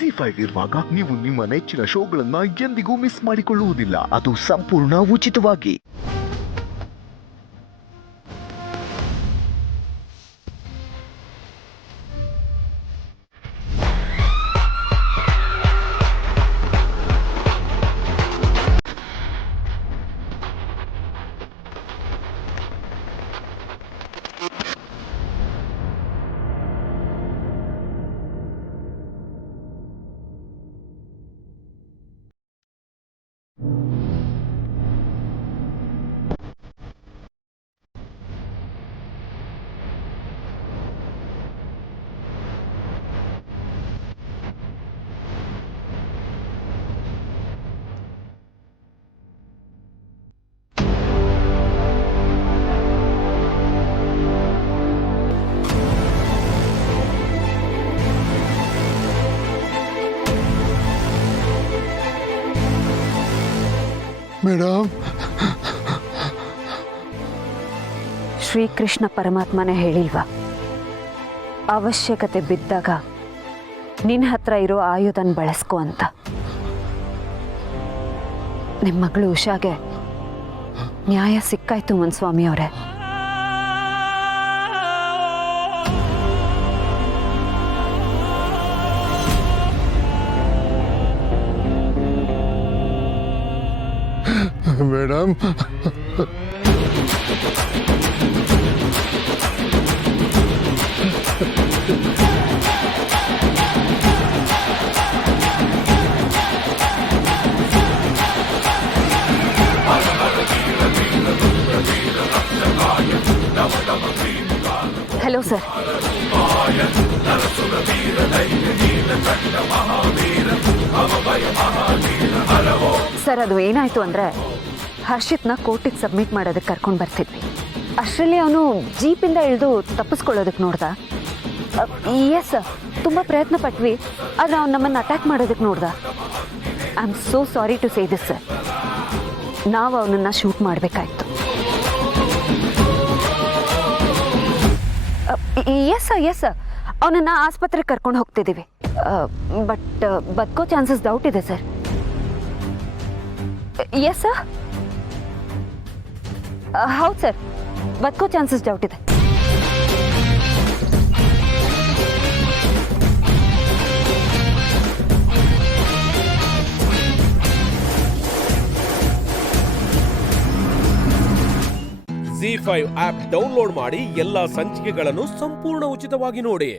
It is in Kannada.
ZEE5 ಇರುವಾಗ ನೀವು ನಿಮ್ಮ ನೆಚ್ಚಿನ ಶೋಗಳನ್ನ ಎಂದಿಗೂ ಮಿಸ್ ಮಾಡಿಕೊಳ್ಳುವುದಿಲ್ಲ. ಅದು ಸಂಪೂರ್ಣ ಉಚಿತವಾಗಿ. ಮೇಡಮ್, ಶ್ರೀಕೃಷ್ಣ ಪರಮಾತ್ಮನೇ ಹೇಳಿಲ್ವಾ, ಅವಶ್ಯಕತೆ ಬಿದ್ದಾಗ ನಿನ್ನ ಹತ್ರ ಇರೋ ಆಯುಧನ ಬಳಸ್ಕೊ ಅಂತ. ನಿಮ್ಮ ಮಗಳು ಉಷಾಗೆ ನ್ಯಾಯ ಸಿಕ್ಕಾಯ್ತು ಮುನ್ಸ್ವಾಮಿ ಅವರೇ. Madam, hello sir. ಸರ್, ಅದು ಏನಾಯ್ತು ಅಂದ್ರೆ ಹರ್ಷಿತ್ನ ಕೋರ್ಟಿಗೆ ಸಬ್ಮಿಟ್ ಮಾಡೋದಕ್ಕೆ ಕರ್ಕೊಂಡು ಬರ್ತಿದ್ವಿ. ಅಷ್ಟರಲ್ಲಿ ಅವನು ಜೀಪಿಂದ ಇಳಿದು ತಪ್ಪಿಸ್ಕೊಳ್ಳೋದಕ್ಕೆ ನೋಡ್ದ. ಎಸ್ ಸರ್, ತುಂಬ ಪ್ರಯತ್ನ ಪಟ್ವಿ, ಆದರೆ ಅವ್ನು ನಮ್ಮನ್ನು ಅಟ್ಯಾಕ್ ಮಾಡೋದಕ್ಕೆ ನೋಡ್ದ. I am so sorry to say this sir. ನಾವು ಅವನನ್ನು ಶೂಟ್ ಮಾಡಬೇಕಾಯ್ತು. ಎಸ್ ಸರ್, ಅವನನ್ನು ಆಸ್ಪತ್ರೆಗೆ ಕರ್ಕೊಂಡು ಹೋಗ್ತಿದ್ದೀವಿ. ಬಟ್ ಬದುಕೋ ಚಾನ್ಸಸ್ ಡೌಟ್ ಇದೆ ಸರ್. ಎಸ್ ಸರ್, ಹೌದು ಸರ್, ಬದುಕೋ ಚಾನ್ಸಸ್ ಡೌಟ್ ಇದೆ. ZEE5 ಆಪ್ ಡೌನ್ಲೋಡ್ ಮಾಡಿ ಎಲ್ಲಾ ಸಂಚಿಕೆಗಳನ್ನು ಸಂಪೂರ್ಣ ಉಚಿತವಾಗಿ ನೋಡಿ.